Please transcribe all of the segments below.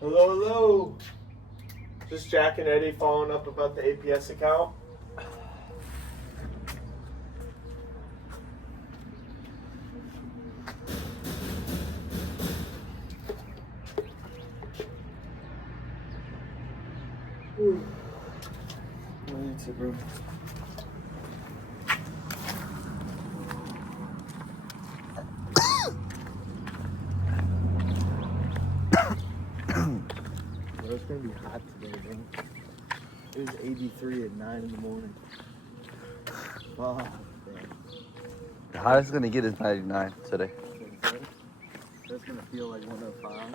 Hello, hello. Just Jack and Eddie following up about the APS account. Bro. It's gonna be hot today, bro. It was 83 at 9 in the morning. Oh, The hottest it's gonna get is 99 today. That's gonna feel like 105.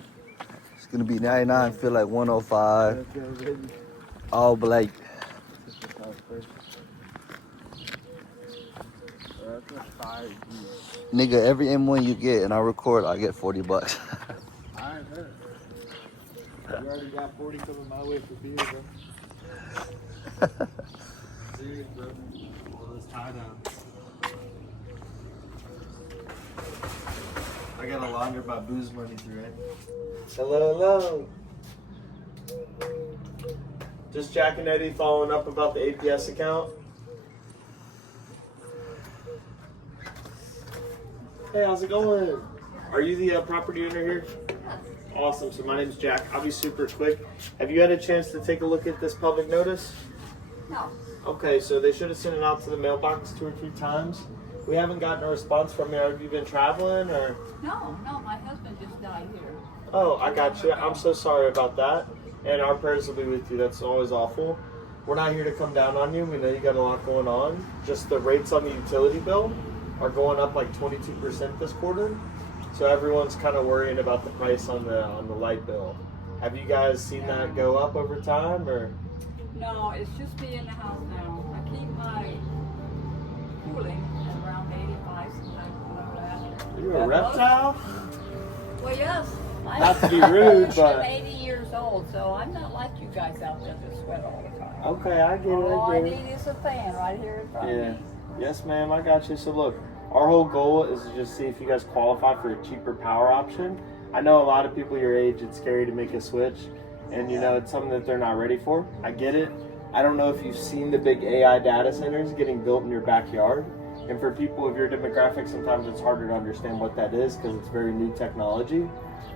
It's gonna be 99, feel like 105. All black. Nigga, every M1 you get and I record, I get $40. I ain't heard. You already got 40 coming my way for beer, bro. Serious, bro. All this tie down. I gotta launder my booze money through it. Hello, hello. Just Jack and Eddie following up about the APS account. Hey, how's it going? Are you the property owner here? Awesome. So my name's Jack. I'll be super quick. Have you had a chance to take a look at this public notice? No. Okay, so they should have sent it out to the mailbox 2 or 3 times. We haven't gotten a response from you. Have you been traveling or? No, my husband just died here. Oh, I got you. I'm so sorry about that. And our prayers will be with you. That's always awful. We're not here to come down on you. We know you got a lot going on. Just the rates on the utility bill are going up like 22% this quarter. So everyone's kind of worrying about the price on the light bill. Have you guys seen that go up over time or? No, it's just me in the house now. I keep my cooling at around 85 sometimes below that. You're a reptile? Well, yes. Not to be rude, but I'm 80 years old, so I'm not like you guys out there that sweat all the time. okay, I get it. All I I get it. need is a fan right here in front of me. Yes, ma'am, I got you. So look, our whole goal is to just see if you guys qualify for a cheaper power option. I know a lot of people your age, it's scary to make a switch, and you know, it's something that they're not ready for. I get it. I don't know if you've seen the big AI data centers getting built in your backyard. And for people of your demographic, sometimes it's harder to understand what that is because it's very new technology.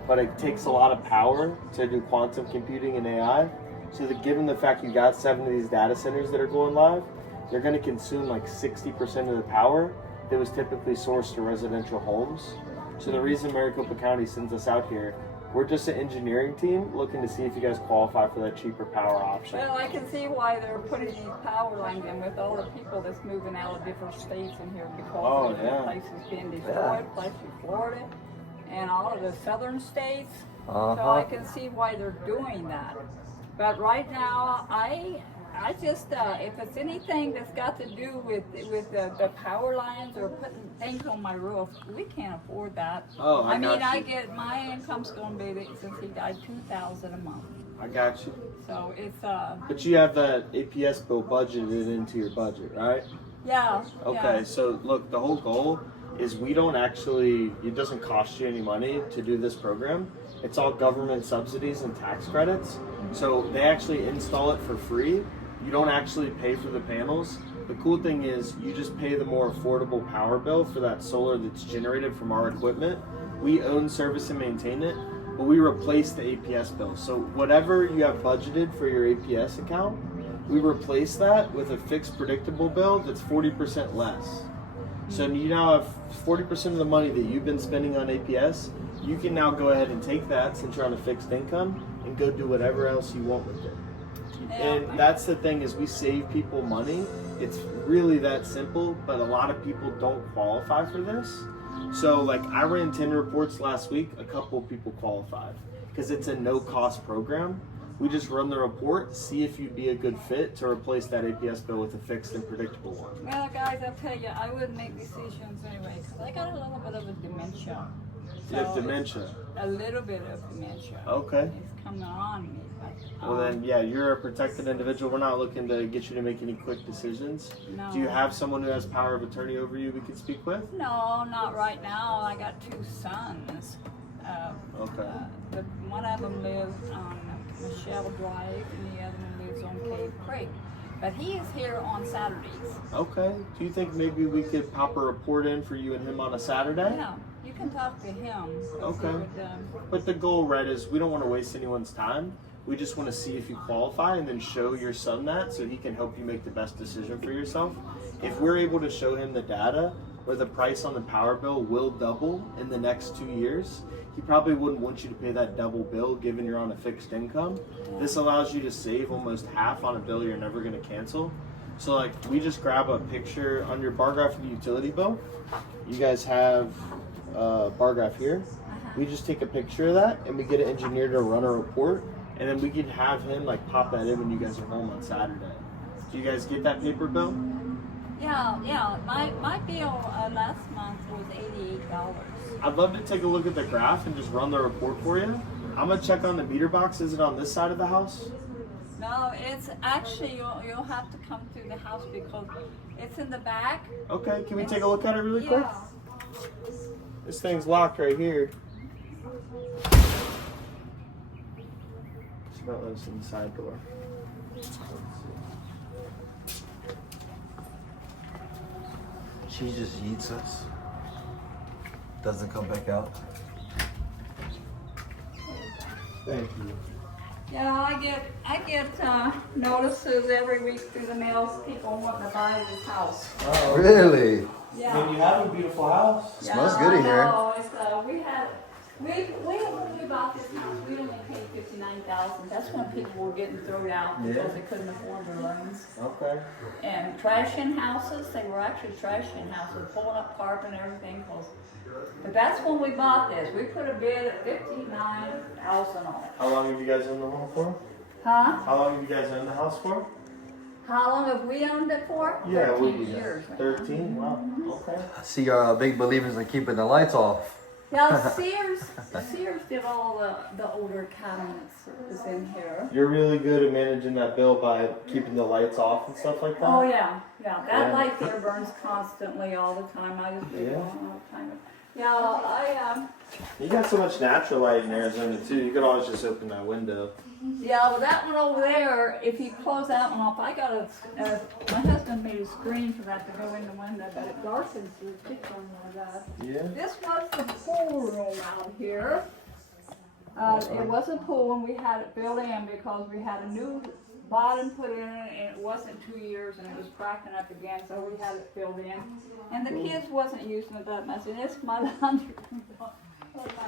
But it takes a lot of power to do quantum computing and AI. So that given the fact you got 7 of these data centers that are going live, they're going to consume like 60% of the power that was typically sourced to residential homes. So the reason Maricopa County sends us out here, we're just an engineering team looking to see if you guys qualify for that cheaper power option. Well, I can see why they're putting these power lines in with all the people that's moving out of different states in here because places being destroyed, places in Florida, and all of the southern states. So I can see why they're doing that. But right now, I just, if it's anything that's got to do with the power lines or putting things on my roof, we can't afford that. Oh, I mean, got I you. get, my income's going to be, since he died, $2,000 a month. I got you. So it's, But you have that APS bill budgeted into your budget, right? yeah. Okay, yeah. so look, the whole goal is we don't actually, it doesn't cost you any money to do this program. It's all government subsidies and tax credits. So they actually install it for free. You don't actually pay for the panels. The cool thing is you just pay the more affordable power bill for that solar that's generated from our equipment. We own, service, and maintain it, but we replace the APS bill. So whatever you have budgeted for your APS account, we replace that with a fixed predictable bill that's 40% less. So you now have 40% of the money that you've been spending on APS. You can now go ahead and take that since you're on a fixed income and go do whatever else you want with it. And that's the thing is we save people money. It's really that simple, but a lot of people don't qualify for this. So like I ran 10 reports last week, a couple of people qualified because it's a no cost program. We just run the report, see if you'd be a good fit to replace that APS bill with a fixed and predictable one. Well, guys, I'll tell you, I wouldn't make decisions anyway because I got a little bit of a dementia. You have dementia? A little bit of dementia. Okay. It's coming on me. But, Well then, yeah, you're a protected individual. We're not looking to get you to make any quick decisions. No. Do you have someone who has power of attorney over you we can speak with? No, not right now. I got 2 sons. Okay. One of them lives on Michelle Drive, and the other one lives on Cave Creek. But he is here on Saturdays. Okay. Do you think maybe we could pop a report in for you and him on a Saturday? Yeah, you can talk to him. Okay. But the goal, right, is we don't want to waste anyone's time. We just want to see if you qualify and then show your son that so he can help you make the best decision for yourself. If we're able to show him the data where the price on the power bill will double in the next 2 years, he probably wouldn't want you to pay that double bill given you're on a fixed income. This allows you to save almost half on a bill you're never going to cancel. So like we just grab a picture on your bar graph of the utility bill. You guys have a bar graph here. We just take a picture of that and we get an engineer to run a report, and then we can have him like pop that in when you guys are home on Saturday. Do you guys get that paper bill? Yeah. My bill last month was $88. I'd love to take a look at the graph and just run the report for you. I'm gonna check on the meter box. Is it on this side of the house? No, it's actually, you'll have to come to the house because it's in the back. Okay, can we take a look at it really quick? Yeah. This thing's locked right here. She's not letting us in the side door. She just eats us. Doesn't come back out. Thank you. Yeah, I get notices every week through the mail. People wanting to buy this house. Oh, Really? Yeah. I mean, you have a beautiful house. Smells good in here. No, it's, when we bought this house, we only paid $59,000. That's when people were getting thrown out because they couldn't afford their loans. Okay. And trashing houses, they were actually trashing houses, pulling up carpet and everything. But that's when we bought this. We put a bid at $59,000 on it. How long have you guys owned the home for? Huh? How long have you guys owned the house for? How long have we owned it for? Yeah, 13 years. 13? Wow. Okay. I see you're big believers in keeping the lights off. Yeah, Sears did all the older cabinets that was in here. You're really good at managing that bill by keeping the lights off and stuff like that? Oh yeah. That Yeah. light there burns constantly all the time. I just leave it Yeah. on all the time. Yeah, You got so much natural light in Arizona too. You could always just open that window. well, that one over there, if you close that one off, I got my husband made a screen for that to go in the window, but it darkens the picture more that. Yeah. This was the pool room out here. It was a pool when we had it built in because we had a new bottom put in and it wasn't 2 years and it was cracking up again, so we had it filled in. And the kids wasn't using it that much, and it's my laundry room. My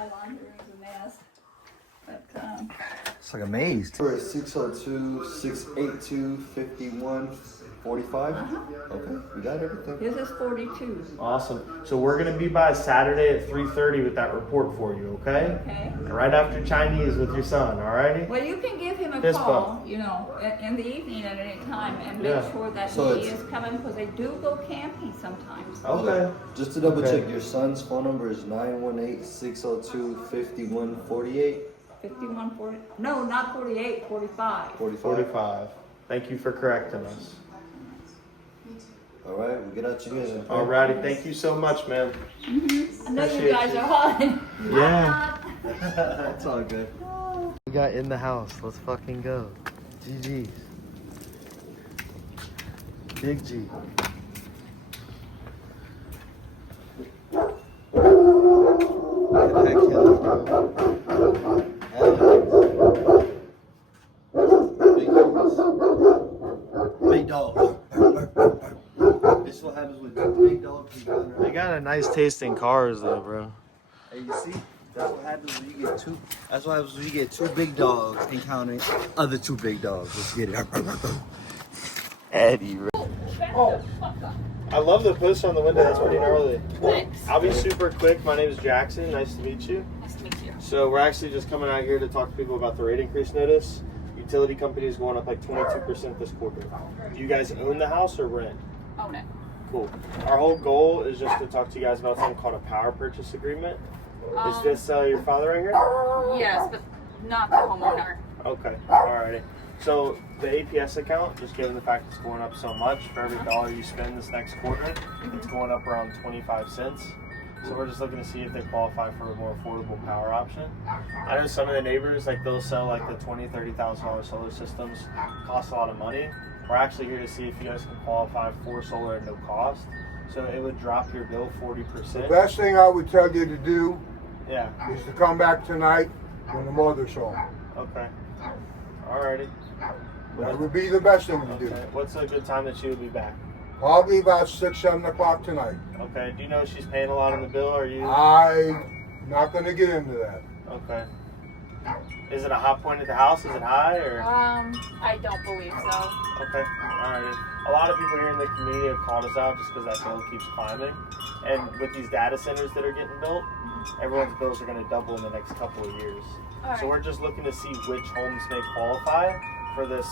laundry room's a mess. But, It's like a maze. We're at 602, 682, 5145. Okay, we got everything. this is 42. Awesome. So we're gonna be by Saturday at 3:30 with that report for you, okay? Okay. And right after Chinese with your son, alrighty? Well, you can give him a Fist call, bump. in the evening at any time and make Yeah. sure that So he it's- is coming because they do go camping sometimes. Okay. Just to double Okay. check, your son's phone number is 918-602-5148. 5140. No, not 48, 45. 45. Thank you for correcting us. All right, we'll get out you guys. Alrighty, thank you so much, man. I know you Appreciate guys you. are hot. Yeah. That's all good. We got in the house. Let's fucking go. GG's. Big G. Big dog. This is what happens with two big dogs. They got a nice tasting cars though, bro. Hey, you see? That's what happens when you get two. That's what happens when you get two big dogs encountering other two big dogs. Let's get it. Eddie. Oh, I love the poster on the window. That's pretty gnarly. Thanks. I'll be super quick. My name is Jackson. Nice to meet you. Nice to meet you. So we're actually just coming out here to talk to people about the rate increase notice. Utility company is going up like 22% this quarter. Do you guys own the house or rent? Own it. Cool. Our whole goal is just to talk to you guys about something called a power purchase agreement. Is this your father right here? Yes, but not the homeowner. Okay. Alrighty. So the APS account, just given the fact it's going up so much, for every dollar you spend this next quarter, it's going up around 25 cents. So we're just looking to see if they qualify for a more affordable power option. I know some of the neighbors, like they'll sell like the $20,000-$30,000 solar systems, cost a lot of money. We're actually here to see if you guys can qualify for solar at no cost. So it would drop your bill 40%. The best thing I would tell you to do Yeah. is to come back tonight when the mother's home. Okay. Alrighty. That would be the best thing to do. Okay. What's a good time that she would be back? Probably about 6, 7 o'clock tonight. Okay. Do you know if she's paying a lot on the bill, or are you? I'm not going to get into that. Okay. Is it a hot point at the house? Is it high or? I don't believe so. Okay. Alrighty. A lot of people here in the community have called us out just because that bill keeps climbing. And with these data centers that are getting built, everyone's bills are going to double in the next couple of years. So we're just looking to see which homes may qualify for this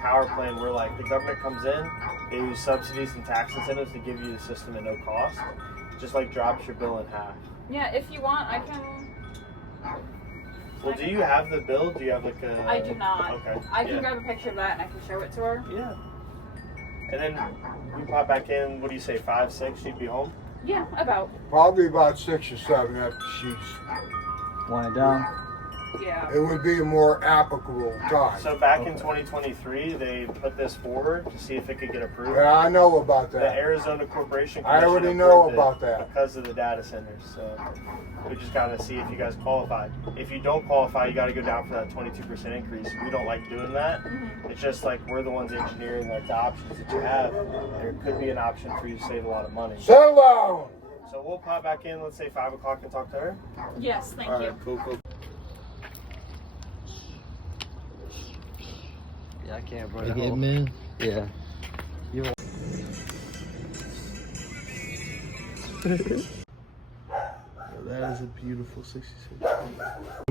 power plan where like the government comes in, they use subsidies and tax incentives to give you the system at no cost. Just like drops your bill in half. Yeah, if you want, I can. Well, do you have the bill? Do you have like a? I do not. Okay. I can grab a picture of that and I can show it to her. Yeah. And then we pop back in. What do you say? 5, 6? She'd be home. Yeah, about. Probably about 6 or 7 after she's. Wind down. Yeah. It would be a more applicable time. So back in 2023, they put this forward to see if it could get approved. Yeah, I know about The that. Arizona Corporation I Commission already know approved it about that. because of the data centers. So we just got to see if you guys qualify. If you don't qualify, you got to go down for that 22% increase. We don't like doing that. It's just like we're the ones engineering like the options that you have. There could be an option for you to save a lot of money. Settle down! So we'll pop back in, let's say 5 o'clock, and talk to her. Yes, thank All you. right, cool. Yeah, I can't, bro. man. Yeah. That is a beautiful 66.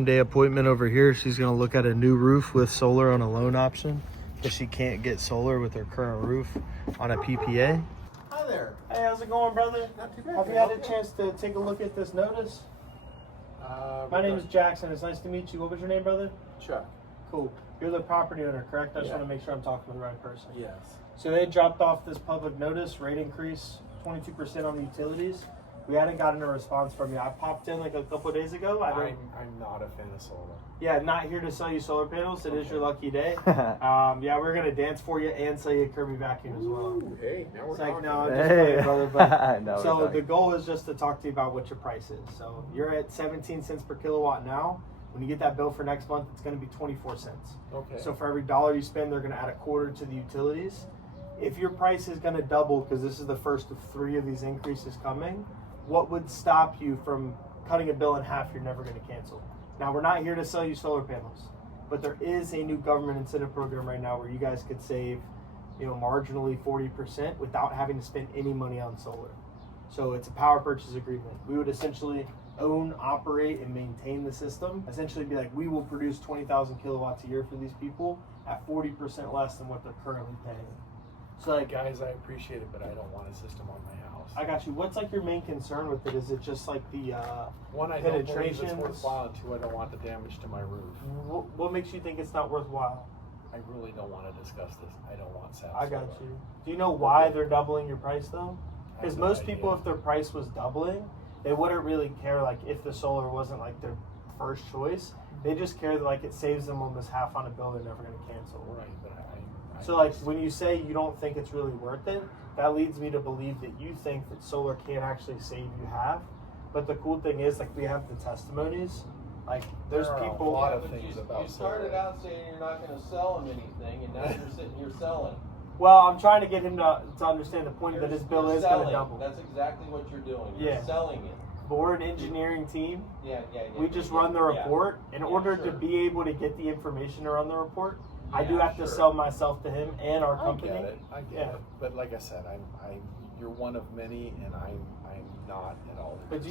Day appointment over here. She's gonna look at a new roof with solar on a loan option because she can't get solar with her current roof on a PPA. Hi there. Hey, how's it going, brother? Not too bad. Have you had a chance to take a look at this notice? My name is Jackson. It's nice to meet you. What was your name, brother? Chuck. Cool. You're the property owner, correct? I just Yeah. want to make sure I'm talking to the right person. Yes. So they dropped off this public notice, rate increase, 22% on the utilities. We hadn't gotten a response from you. I popped in like a couple of days ago. I'm not a fan of solar. Yeah, not here to sell you solar panels. It is your lucky day. Yeah, we're gonna dance for you and sell you a Kirby vacuum as well. Ooh, hey, now we're It's like, talking. no, I'm just playing, brother. But No, so we're the goal is just to talk to you about what your price is. So you're at 17 cents per kilowatt now. When you get that bill for next month, it's going to be 24 cents. Okay. So for every dollar you spend, they're going to add a quarter to the utilities. If your price is going to double, because this is the first of 3 of these increases coming, what would stop you from cutting a bill in half you're never going to cancel? Now, we're not here to sell you solar panels, but there is a new government incentive program right now where you guys could save, marginally 40% without having to spend any money on solar. So it's a power purchase agreement. We would essentially own, operate, and maintain the system. Essentially be like, we will produce 20,000 kilowatts a year for these people at 40% less than what they're currently paying. So like, Guys, I appreciate it, but I don't want a system on my house. I got you. What's like your main concern with it? Is it just like the One, I don't believe it's penetrations? worthwhile, and 2, I don't want the damage to my roof. what makes you think it's not worthwhile? I really don't want to discuss this. I don't want sound. I got you. Do you know why they're doubling your price though? Because no most people, idea. if their price was doubling, they wouldn't really care like if the solar wasn't like their first choice. They just care that like it saves them almost half on a bill they're never going to cancel. Right, but I So like when you say you don't think it's really worth it, that leads me to believe that you think that solar can actually save you half. But the cool thing is like we have the testimonies. Like there's There are people. a lot of But things you about started solar. out saying you're not going to sell him anything, and now you're sitting here selling. Well, I'm trying to get him to understand the point that his bill You're is going to selling. double. That's exactly what you're doing. You're Yeah. selling it. But we're an engineering team. Yeah. We just yeah, run the yeah. report. In order to sure. be able to get the information to run the report, I do Yeah, have to sure. sell myself to him and our I company. get it. I get Yeah. it. But like I said, you're one of many, and I'm not at all. But